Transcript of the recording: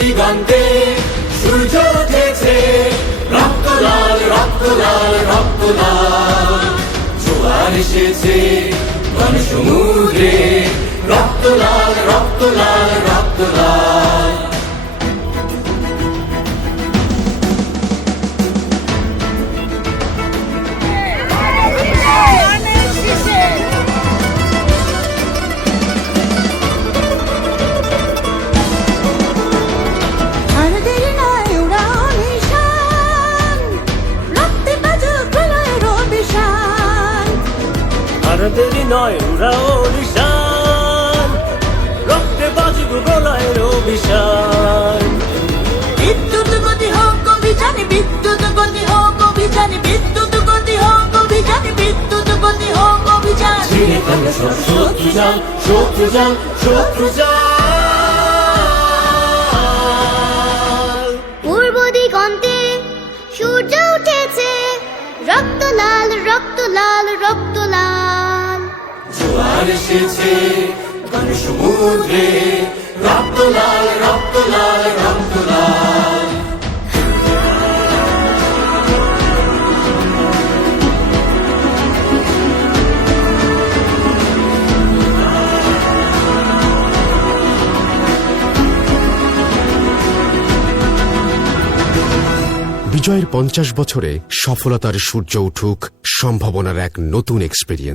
দিগন্তে সূর্য উঠেছে, রক্ত লাল রক্ত লাল রক্ত লাল। জোয়ার এসেছে গণসমুদ্রে, রক্ত লাল রক্ত লাল রক্ত লাল। ভারতেরই নয় উড়াও নিশান, রক্তে বাজুক গলায় অভিশান। বিদ্যুৎ গতি হোক অভিযানে, বিদ্যুৎ গতি হোক অভিযানে, বিদ্যুৎ গতি হোক অভিযানে, বিদ্যুৎ গতি হোক অভিযান। ছিঁড়ে ফেল সব শত্রু জাল, শত্রু জাল, শত্রু জাল। পূর্ব দিগন্তে সূর্য উঠেছে, রক্ত লাল রক্ত লাল রক্ত লাল। জোয়ার এসেছে গণসমুদ্রে, রক্ত লাল রক্ত লাল রক্ত লাল। বিজয়ের 50 বছরে সফলতার সূর্য উঠুক, সম্ভাবনার এক নতুন এক্সপেরিয়েন্স।